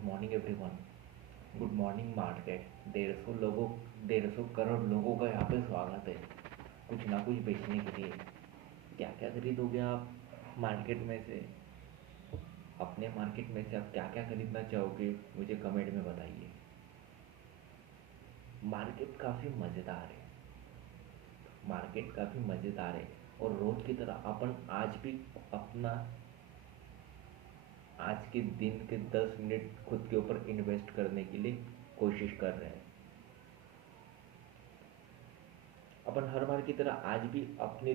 Good morning everyone. Good morning market. 150 crore लोगों का यहाँ पे स्वागत है कुछ ना कुछ बेचने के लिए। क्या क्या खरीदोगे आप मार्केट में से? अपने मार्केट में से आप क्या क्या खरीदना चाहोगे मुझे कमेंट में बताइए। मार्केट काफ़ी मज़ेदार है। मार्केट काफ़ी मज़ेदार है और रोज़ की तरह अपन आज भी अपना आज के दिन के 10 मिनट खुद के ऊपर इन्वेस्ट करने के लिए कोशिश कर रहे हैं। अपन हर बार की तरह आज भी अपने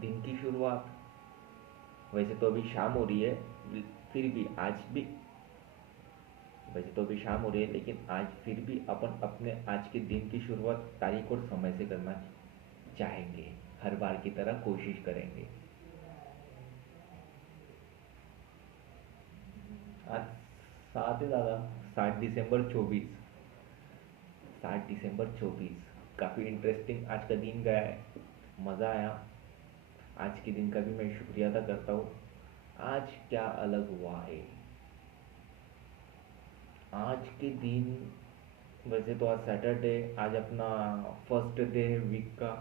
दिन की शुरुआत, वैसे तो अभी शाम हो रही है, फिर भी आज भी वैसे तो अभी शाम हो रही है लेकिन आज फिर भी अपन अपने आज के दिन की शुरुआत तारीख और समय से करना चाहेंगे। हर बार की तरह कोशिश करेंगे। आज 7 है दादा, 7 दिसंबर 24। 7 दिसंबर 24 काफ़ी इंटरेस्टिंग आज का दिन गया है। मज़ा आया। आज के दिन का भी मैं शुक्रिया अदा करता हूँ। आज क्या अलग हुआ है आज के दिन? वैसे तो आज सैटरडे, आज अपना फर्स्ट डे है वीक का।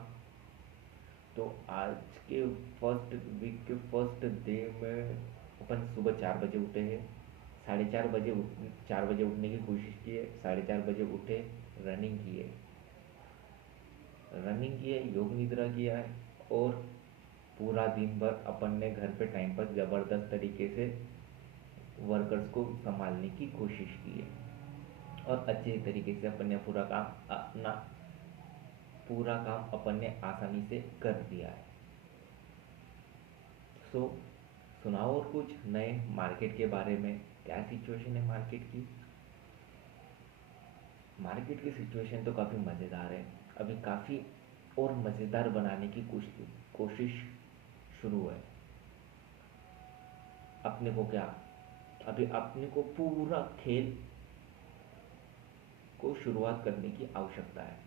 तो आज के फर्स्ट वीक के फर्स्ट डे में अपन सुबह 4 बजे उठे हैं। 4:30 बजे 4 बजे उठने की कोशिश की है। 4:30 बजे उठे, रनिंग किए रनिंग किए योग निद्रा किया है और पूरा दिन भर अपन ने घर पे टाइम पर ज़बरदस्त तरीके से वर्कर्स को संभालने की कोशिश की है और अच्छे तरीके से अपन ने पूरा काम अपन ने आसानी से कर दिया है। सो सुनाओ और कुछ नए मार्केट के बारे में। क्या सिचुएशन है मार्केट की? मार्केट की सिचुएशन तो काफ़ी मज़ेदार है। अभी काफ़ी और मज़ेदार बनाने की कोशिश शुरू है। अपने को क्या, अभी अपने को पूरा खेल को शुरुआत करने की आवश्यकता है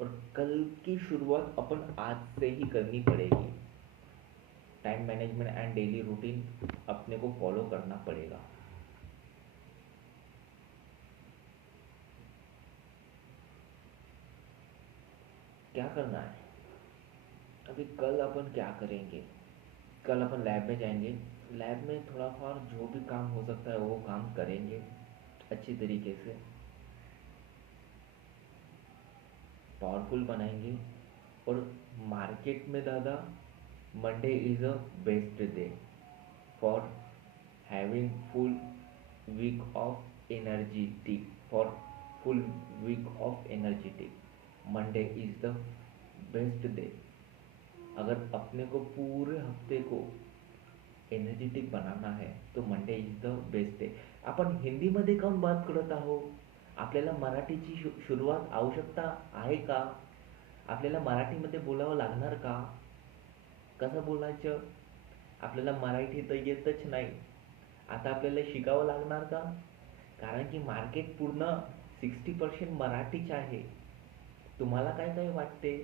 और कल की शुरुआत अपन आज से ही करनी पड़ेगी। Time management end daily routine अपने को फॉलो करना पड़ेगा। क्या करना है? अभी कल अपन क्या करेंगे? कल अपन लैब में जाएंगे। लैब में थोड़ा बहुत जो भी काम हो सकता है वो काम करेंगे अच्छी तरीके से, पावरफुल बनाएंगे। और मार्केट में दादा, Monday is a best day for having full week of energetic for full week of energetic. Monday is the best day. अगर अपने को पूरे हफ्ते को एनर्जेटिक बनाना आहे तो Monday is the best day. आपण हिंदीमध्ये काहून बात करत आहोत? आपल्याला मराठीची सुरुवात आवश्यकता आहे का? आपल्याला मराठीमध्ये बोलावं लागणार का? कसं बोलायचं? आपल्याला मराठी तर येतच नाही. आता आपल्याला शिकावं लागणार का? कारण की मार्केट पूर्ण 60% मराठीच आहे. तुम्हाला काय काय वाटते?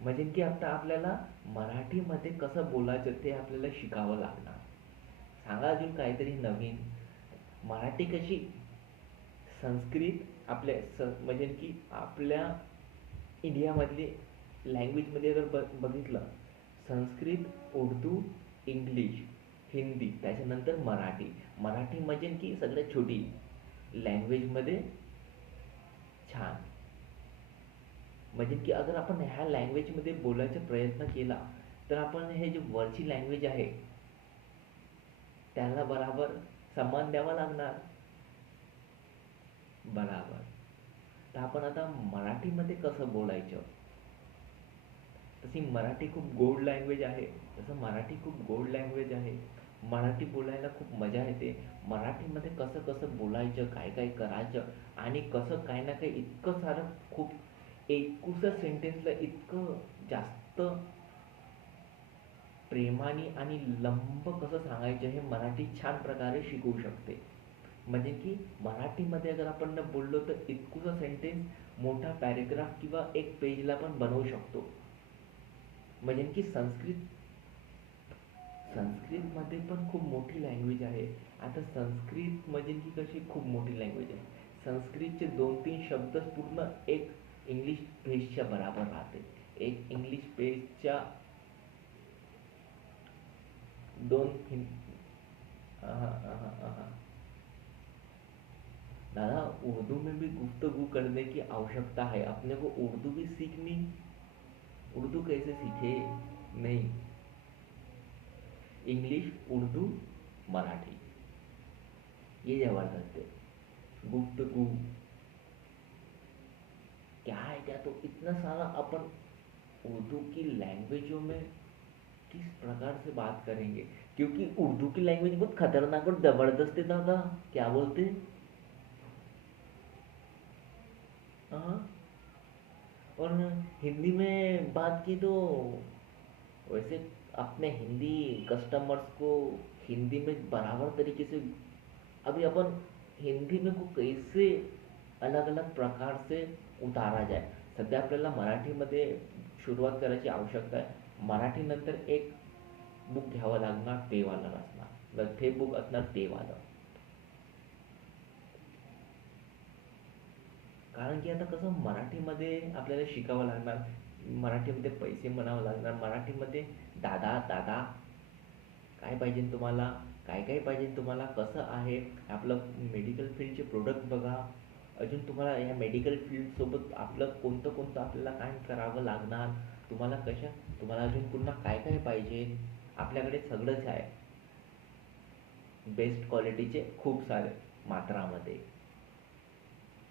म्हणजे की आता आपल्याला मराठीमध्ये कसं बोलायचं ते आपल्याला शिकावं लागणार. सांगा अजून काहीतरी नवीन. मराठी कशी संस्कृत आपल्या म्हणजे की आपल्या इंडियामधली लँग्वेजमध्ये जर बघितलं, संस्कृत, उर्दू, इंग्लिश, हिंदी, त्याच्यानंतर मराठी. मराठी म्हणजे की सगळ्यात छोटी लँग्वेजमध्ये छान. म्हणजे की अगर आपण ह्या लँग्वेजमध्ये बोलायचा प्रयत्न केला तर आपण हे जे वरची लँग्वेज आहे त्याला बराबर सन्मान द्यावा लागणार. बराबर. तर आपण आता मराठीमध्ये कसं बोलायचं? तशी मराठी खूप गोड लँग्वेज आहे. तसं मराठी खूप गोड लँग्वेज आहे. मराठी बोलायला खूप मजा येते. मराठीमध्ये कसं कसं बोलायचं, काय काय करायचं आणि कसं काही ना काही इतकं सारं खूप एकूच सेंटेन्सला इतकं जास्त प्रेमाने आणि लंब कसं सांगायचं हे मराठी छान प्रकारे शिकवू शकते. म्हणजे की मराठीमध्ये अगर आपण बोललो तर इतकुसा सेंटेन्स मोठा पॅरेग्राफ किंवा एक पेजला पण बनवू शकतो. म्हणजे की संस्कृत संस्कृतमध्ये पण खूप मोठी लँग्वेज आहे. आता संस्कृत म्हणजे की कशी खूप मोठी लँग्वेज आहे. संस्कृतचे 2-3 शब्दच पूर्ण एक इंग्लिश पेजच्या बराबर राहते. एक इंग्लिश पेजच्या 2 हिं अहा, अहा, अहा. दादा, उर्दू में भी गुफ्तगू करने की आवश्यकता है. अपने को उर्दू भी सीखनी. उर्दू कैसे सीखे? नहीं. इंग्लिश, उर्दू, मराठी, ये जबरदस्त है. गुफ्तगू क्या है, क्या तो इतना सारा अपन उर्दू की लैंग्वेजों में किस प्रकार से बात करेंगे, क्योंकि उर्दू की लैंग्वेज बहुत खतरनाक और ज़बरदस्त है दादा. क्या बोलते? हाँ. और हिंदी में बात की तो वैसे अपने हिंदी कस्टमर्स को हिंदी में बराबर तरीके से अभी अपन हिंदी में को कैसे अलग अलग प्रकार से उतारा जाए. सध्या आपल्याला मराठीमध्ये सुरुवात करायची आवश्यकता आहे. मराठीनंतर एक बुक घ्यावं लागणार, ते वालं असणार, ते बुक असणार ते वालं. कारण की आता कसं मराठीमध्ये आपल्याला शिकावं लागणार, मराठीमध्ये पैसे म्हणावं लागणार, मराठीमध्ये दादा दादा काय पाहिजे तुम्हाला, काय काय पाहिजे तुम्हाला, कसं आहे आपलं मेडिकल फील्डचे प्रोडक्ट बघा. अजून तुम्हाला या मेडिकल फील्डसोबत आपलं कोणतं कोणतं आपल्याला काम करावं लागणार, तुम्हाला कशा, तुम्हाला अजून पुन्हा काय काय पाहिजे. आपल्याकडे सगळंच आहे, बेस्ट क्वालिटीचे खूप सारे मात्रामध्ये.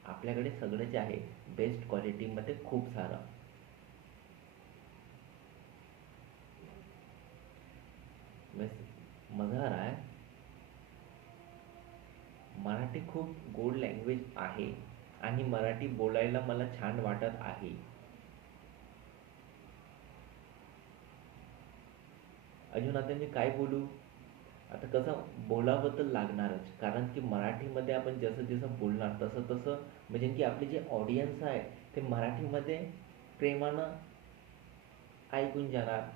आपल्याकडे सगळंच आहे बेस्ट क्वालिटीमध्ये खूप सारं. बस मजा आ रहा है. मराठी खूप गोड लँग्वेज आहे आणि मराठी बोलायला मला छान वाटत आहे. अजून आता मी काय बोलू. आता कसं बोलावं तर लागणारच, कारण की मराठीमध्ये आपण जसं जसं बोलणार तसं तसं म्हणजे की आपले जे ऑडियन्स आहे ते मराठीमध्ये प्रेमानं ऐकून जाणार.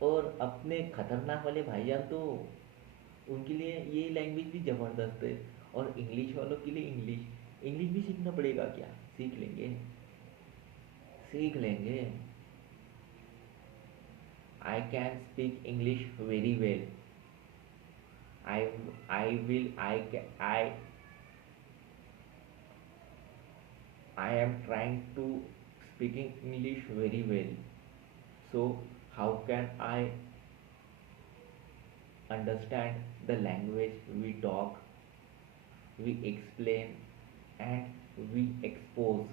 और अपने खतरनाक वाले भाईजान तो उनके लिए ये लैंग्वेज भी ज़बरदस्त है. और इंग्लिश वालों के लिए इंग्लिश इंग्लिश भी सीखना पड़ेगा क्या? सीख लेंगे, सीख लेंगे. I can speak English very well. I I will I am trying to speaking English very well. So how can I understand the language we talk, we explain, and we expose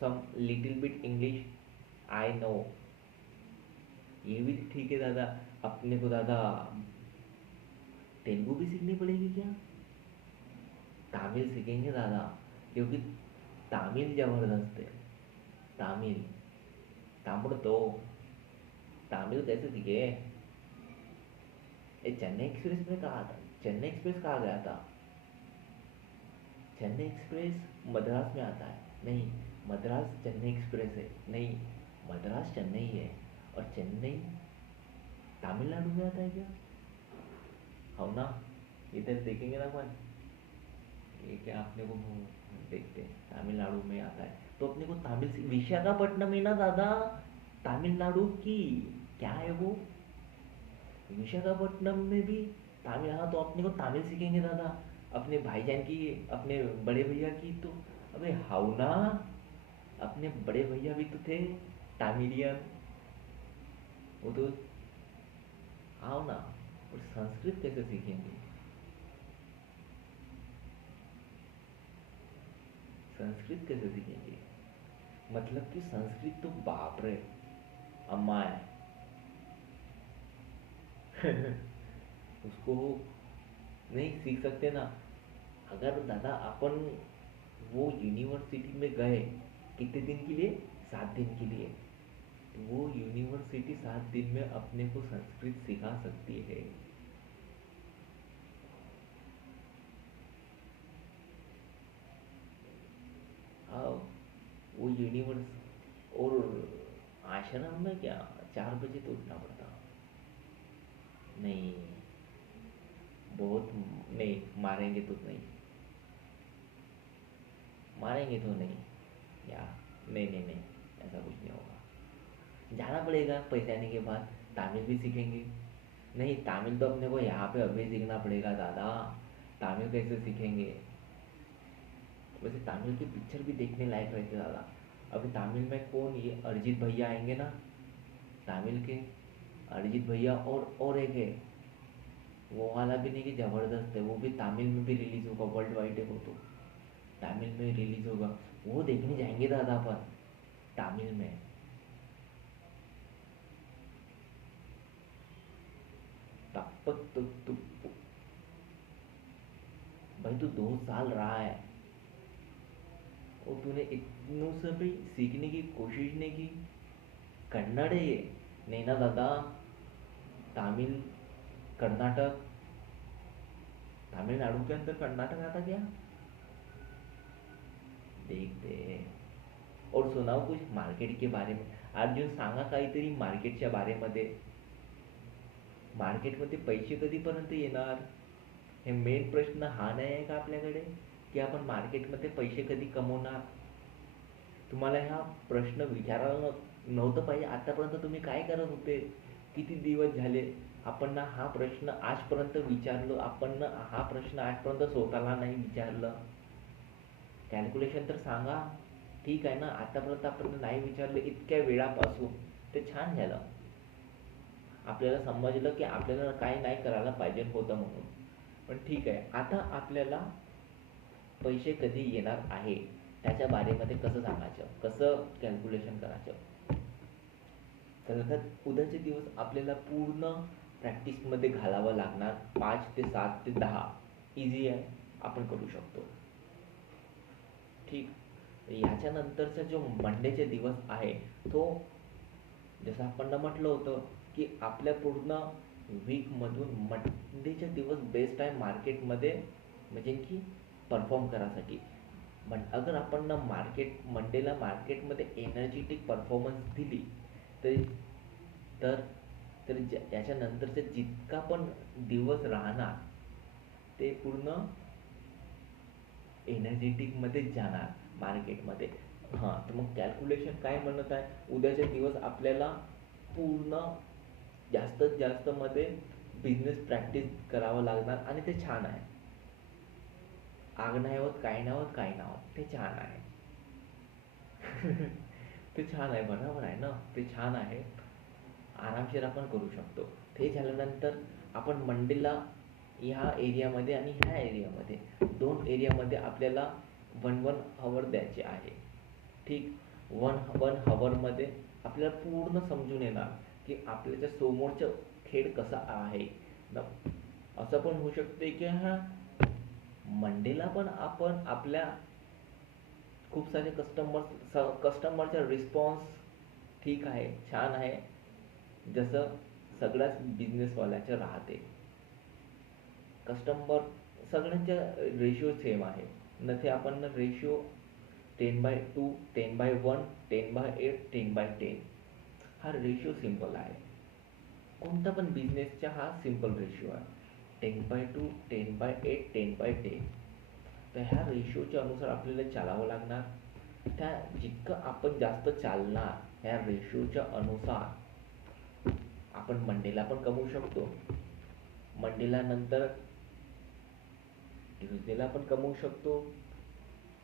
some little bit English I know. ये भी ठीक है दादा. अपने को दादा तेलुगु भी सीखनी पड़ेगी क्या? तमिल सीखेंगे दादा, क्योंकि तमिल जबरदस्त है. तमिल, तमिल तो तमिल कैसे सीखे? ये चेन्नई एक्सप्रेस में कहा था, चेन्नई एक्सप्रेस कहाँ गया था? चेन्नई एक्सप्रेस मद्रास में आता है. नहीं, मद्रास चेन्नई एक्सप्रेस है. नहीं, मद्रास चेन्नई है और चेन्नई तमिलनाडु में आता है क्या? हो ना. इधर देखेंगे ना अपन, ये क्या अपने को देखते हैं तमिलनाडु में आता है तो अपने को तमिल विशाखापट्टनम है ना दादा, तमिलनाडु की. क्या है वो, विशाखापट्टनम में भी तमिल. हाँ, तो अपने को तमिल सीखेंगे दादा. अपने भाईजान की, अपने बड़े भैया की तो, अबे हाउ ना, अपने बड़े भैया भी तो थे तमिलियन, वो तो आओ ना. और संस्कृत कैसे सीखेंगे? संस्कृत कैसे सीखेंगे? मतलब कि संस्कृत तो बाप रे अम्मा है. उसको नहीं सीख सकते ना. अगर दादा अपन वो यूनिवर्सिटी में गए कितने दिन के लिए, 7 दिन के लिए, तो वो यूनिवर्सिटी 7 दिन में अपने को संस्कृत सिखा सकती है. हाँ, वो यूनिवर्स और आश्रम में क्या 4 बजे तो उठना पड़ता. नहीं, बहुत नहीं मारेंगे तो नहीं, मारेंगे तो नहीं यार, नहीं नहीं नहीं, ऐसा कुछ नहीं होगा। जाना पड़ेगा पैसे आने के बाद, तमिल भी सीखेंगे। नहीं, तमिल तो अपने को यहाँ पे अभी सीखना पड़ेगा दादा, तमिल कैसे सीखेंगे। वैसे तमिल के पिक्चर भी देखने लायक रहते दादा। अभी तमिल में कौन, ये अरिजीत भैया आएंगे ना तमिल के, अरिजीत भैया, और एक है वो वाला भी नहीं कि ज़बरदस्त है, वो भी तमिल में भी रिलीज होगा, वर्ल्ड वाइड है वो तो, तमिल में रिलीज होगा। वो देखने जाएंगे दादा अपन, तमिल में। तब तक तो भाई तू 2 साल रहा है और तूने इतनों से भी सीखने की कोशिश नहीं की। कन्नड़ है ये, नहीं ना दादा, तमिल, कर्नाटक, तमिलनाडु के अंदर कर्नाटक आता क्या? देखते हैं। और सुनाओ कुछ मार्केट के बारे में। अर्जुन सांगा काहीतरी मार्केटच्या बारेमध्ये, मार्केटमध्ये पैसे कधीपर्यंत येणार? हे मेन प्रश्न हा नाही आहे का आपल्याकडे, की आपण मार्केटमध्ये पैसे कधी कमवणार? तुम्हाला हा प्रश्न विचारायला नव्हतं पाहिजे आतापर्यंत, तुम्ही काय करत होते? किती दिवस झाले आपण ना हा प्रश्न आजपर्यंत विचारलो, आपण ना हा प्रश्न आजपर्यंत स्वतःला नाही विचारलं. कॅल्क्युलेशन तर सांगा. ठीक आहे ना, आतापर्यंत आपण नाही विचारलं इतक्या वेळापासून, ते छान झालं. आपल्याला समजलं की आपल्याला काय नाही करायला पाहिजे होतं म्हणून. पण ठीक आहे, आता आपल्याला पैसे कधी येणार आहे त्याच्या बारेमध्ये कसं सांगायचं, कसं कॅल्क्युलेशन करायचं. तर उद्याचे दिवस आपल्याला पूर्ण प्रॅक्टिसमध्ये घालावं लागणार. 5 ते 7 ते 10 इझी आहे, आपण करू शकतो. ठीक. याच्यानंतरचा जो मंडेचे दिवस आहे तो, जसं आपण म्हटलं होतं की आपल्या पूर्ण वीकमधून मंडेचे दिवस बेस्ट आहे मार्केटमध्ये, म्हणजे की परफॉर्म करायसाठी. अगर आपण ना मंडेला मार्केटमध्ये एनर्जेटिक परफॉर्मन्स दिली तरी, तर तर याच्यानंतरचा जितका पण दिवस राहणार ते पूर्ण एनर्जेटिकमध्येच जाणार मार्केटमध्ये. हां, तर मग कॅल्क्युलेशन काय म्हणत आहे, उद्याचे दिवस आपल्याला पूर्ण जास्तीत जास्त मध्ये बिझनेस प्रॅक्टिस करावं लागणार आणि ते छान आहे. आग नाही होत, काय नाही होत, काय नाही होत, ते छान आहे. ते छान आहे, बरोबर आहे ना, ते छान आहे. आरामशीर आपण करू शकतो. ते झाल्यानंतर आपण मंडेला ह्या एरियामध्ये आणि ह्या एरियामध्ये, 2 एरियामध्ये आपल्याला 1-1 हवर द्यायचे आहे. ठीक. 1-1 हवरमध्ये आपल्याला पूर्ण समजून येणार की आपल्याच्या समोरचं खेळ कसा आहे. असं पण होऊ शकते की हा मंडेला पण आपण आपल्या खूप सारे कस्टमरचा रिस्पॉन्स ठीक आहे, छान आहे, जसं सगळ्याच बिझनेसवाल्याचं राहते. कस्टमर सगळ्यांच्या रेशिओ सेम आहे न, ते आपण रेशिओ 10/2, 10/1, 10/8, 10/10 हा रेशिओ सिम्पल आहे. कोणता पण बिझनेसचा हा सिम्पल रेशिओ आहे, 10/2, 10/8, 10/10. तर ह्या रेशिओच्या अनुसार आपल्याला चालावं लागणार. त्या जितकं आपण जास्त चालणार ह्या रेशिओच्या अनुसार, आपण मंडेला पण कमवू शकतो. मंडेला नंतर ट्यूजडेला पण कमवू शकतो.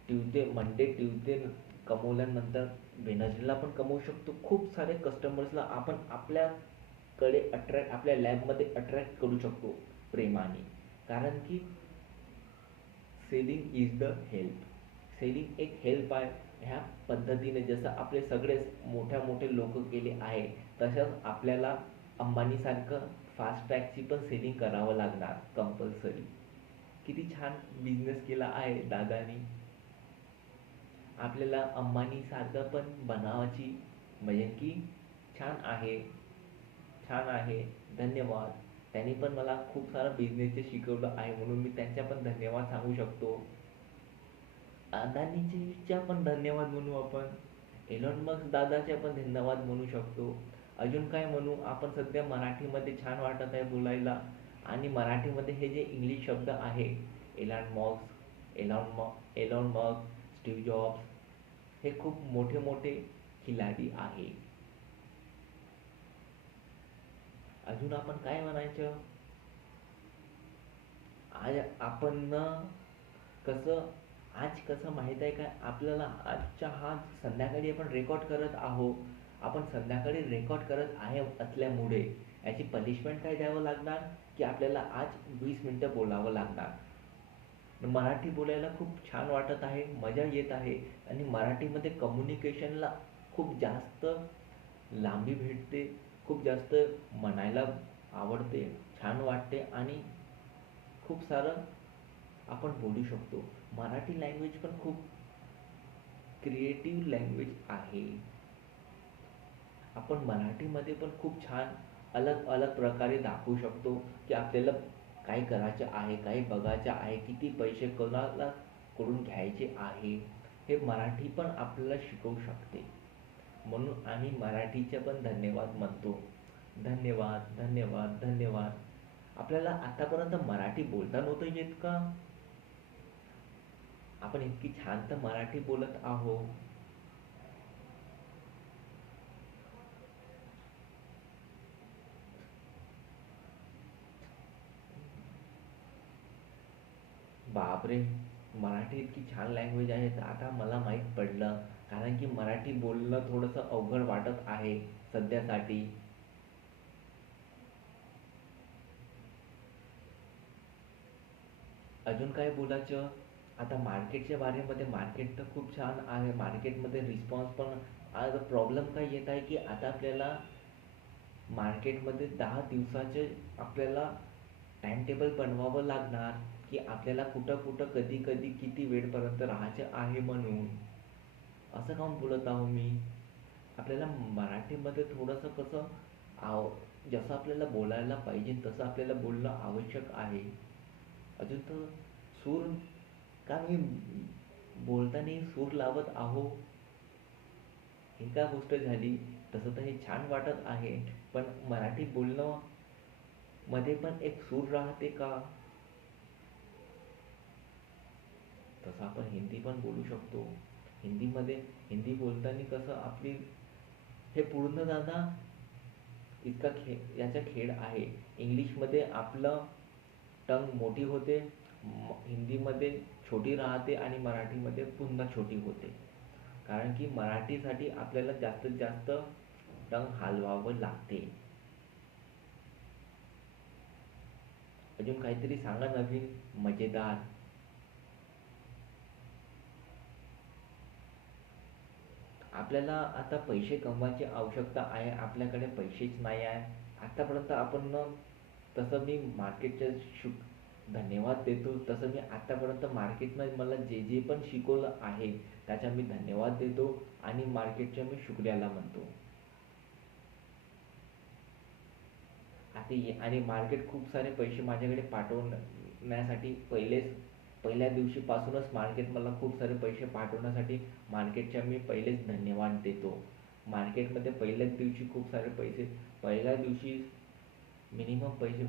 ट्यूजडे कमवल्यानंतर वेनसडेला पण कमवू शकतो. खूप सारे कस्टमर्सला आपण आपल्याकडे आपल्या लॅबमध्ये अट्रॅक्ट करू शकतो प्रेमाने. कारण की selling is the help. Selling एक हेल्प आहे. ह्या पद्धतीने जसं आपले सगळे मोठ्या मोठे लोक केले आहे, तसंच आपल्याला अंबानीसारखं फास्ट ट्रॅकची पण सेलिंग करावं लागणार कंपल्सरी. किती छान बिझनेस केला आहे दादानी. आपल्याला अंबानीसारखं पण बनावाची, म्हणजे की छान आहे, छान आहे. धन्यवाद. त्यांनी पण मला खूप सारं बिझनेसचे शिकवलं आहे, म्हणून मी त्यांच्या पण धन्यवाद सांगू शकतो. अदानीच्या पण धन्यवाद म्हणू आपण. एलॉन मस्क दादाच्या पण धन्यवाद म्हणू शकतो. अजून काय म्हणू, आपण सध्या मराठीमध्ये छान वाटत आहे बोलायला. आणि मराठीमध्ये हे जे इंग्लिश शब्द आहे, Elon Musk Elon Musk, Steve Jobs, हे खूप मोठे मोठे खिलाडी आहे. अजून आपण काय म्हणायचं, आज आपण ना कसं आज कसं माहीत आहे काय आपल्याला, आजच्या हा संध्याकाळी आपण रेकॉर्ड करत आहोत. आपण संध्याकाळी रेकॉर्ड करत आहे असल्यामुळे याची पनिशमेंट काय द्यावं लागणार, की आपल्याला आज 20 मिनटं बोलावं लागणार. मराठी बोलायला खूप छान वाटत आहे, मजा येत आहे. आणि मराठीमध्ये कम्युनिकेशनला खूप जास्त लांबी भेटते, खूप जास्त म्हणायला आवडते, छान वाटते. आणि खूप सारं आपण बोलू शकतो. मराठी लँग्वेज पण खूप क्रिएटिव्ह लँग्वेज आहे. आपण मराठीमध्ये पण खूप छान अलग अलग प्रकारे दाखवू शकतो, की आपल्याला काय करायचं आहे, काय बघायचं आहे, किती पैसे कोणाला कडून घ्यायचे आहे. हे मराठी पण आपल्याला शिकवू शकते. म्हणून आम्ही मराठीचे पण धन्यवाद म्हणतो. धन्यवाद, धन्यवाद, धन्यवाद. आपल्याला आतापर्यंत मराठी बोलता नव्हतं येत का? आपण इतकी छान तर मराठी बोलत आहोत. बापरे! मराठी इतकी छान लँग्वेज आहे, तर आता मला माहीत पडलं. कारण की मराठी बोलणं थोडंसं अवघड वाटत आहे सध्यासाठी. अजून काय बोलायचं? आता मार्केटच्या बारेमध्ये, मार्केट तर खूप छान आहे. मार्केटमध्ये रिस्पॉन्स पण, आज प्रॉब्लेम काय येत आहे, की आता आपल्याला मार्केटमध्ये 10 दिवसाचे आपल्याला टाइमटेबल बनवावं लागणार, की आपल्याला कुठं कुठं कधी कधी किती वेळपर्यंत राहायचं आहे म्हणून. असं काहून बोलत आहो मी. आपल्याला मराठीमध्ये थोडंसं कसं जसं आपल्याला बोलायला पाहिजे तसं आपल्याला बोलणं आवश्यक आहे. अजून तर सूर, का मी बोलताना सूर लावत आहो, ही काय गोष्ट झाली. तसं तर हे छान वाटत आहे, पण मराठी बोलणं मध्ये पण एक सूर राहते का? तसं आपण हिंदी पण बोलू शकतो. हिंदीमध्ये, हिंदी बोलताना कसं आपली हे पूर्ण दादा इतका याचा खेळ आहे. इंग्लिशमध्ये आपलं टंग मोठी होते, हिंदीमध्ये छोटी राहते आणि मराठीमध्ये पुन्हा छोटी होते. कारण की मराठीसाठी आपल्याला जास्तीत जास्त टंग हलवावं लागते. अजून काहीतरी सांगा नवीन, मजेदार. आपल्याला आता पैसे कमवायची आवश्यकता आहे, आपल्याकडे पैसेच नाही आहे. आतापर्यंत आपण न, तसं मी मार्केटच्या धन्यवाद देतो. तसं मी आतापर्यंत मार्केटनं मला जे जे पण शिकवलं आहे त्याचा मी धन्यवाद देतो. आणि मार्केटच्या मी शुक्रियाला म्हणतो. आता आणि मार्केट खूप सारे पैसे माझ्याकडे पाठवण्यासाठी पहिल्या दिवशीपासूनच मार्केट मला खूप सारे पैसे पाठवण्यासाठी मार्केटच्या मी पहिलेच धन्यवाद देतो. मार्केटमध्ये पहिल्याच दिवशी खूप सारे पैसे, पहिल्या दिवशी मिनिमम पैसे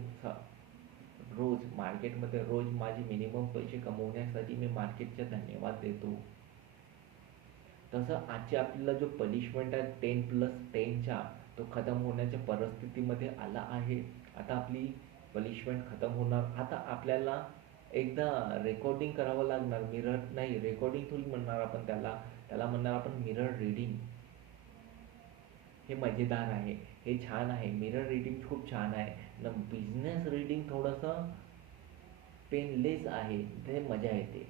रोज मार्केटमध्ये रोज माझे मिनिमम पैसे कमवण्यासाठी मी मार्केटचा धन्यवाद देतो. तसं आजची आपल्याला जो पनिशमेंट आहे 10+10चा, तो खतम होण्याच्या परिस्थितीमध्ये आला आहे. आता आपली पनिशमेंट खतम होणार. आता आपल्याला एकदा रेकॉर्डिंग करावं लागणार. मिरर नाही, रेकॉर्डिंग थोडी म्हणणार आपण त्याला, त्याला म्हणणार आपण मिरर रीडिंग. हे मजेदार आहे, हे छान आहे. मिरर रीडिंग खूप छान आहे न. बिझनेस रीडिंग थोडंसं पेनलेस आहे, ते मजा येते.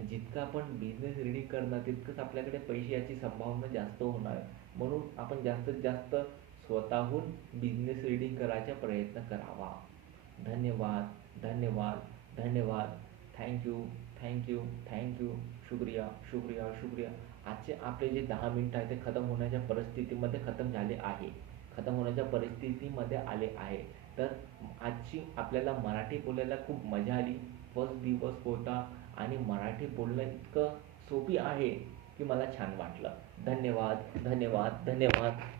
जितकं आपण बिझनेस रीडिंग करणार तितकंच आपल्याकडे पैसे याची संभावना जास्त होणार. म्हणून आपण जास्तीत जास्त स्वतःहून बिझनेस रीडिंग करायचा प्रयत्न करावा. धन्यवाद, धन्यवाद, धन्यवाद. Thank you, thank you, thank you. शुक्रिया, शुक्रिया, शुक्रिया. आजचे आपले जे 10 मिनिट आहे ते खतम होण्याच्या परिस्थितीमध्ये खतम झाले आहे, खतम होण्याच्या परिस्थितीमध्ये आले आहे. तर आजची आपल्याला मराठी बोलायला खूप मजा आली. फर्स्ट दिवस होता आणि मराठी बोलणं इतकं सोपी आहे, की मला छान वाटलं. धन्यवाद, धन्यवाद, धन्यवाद.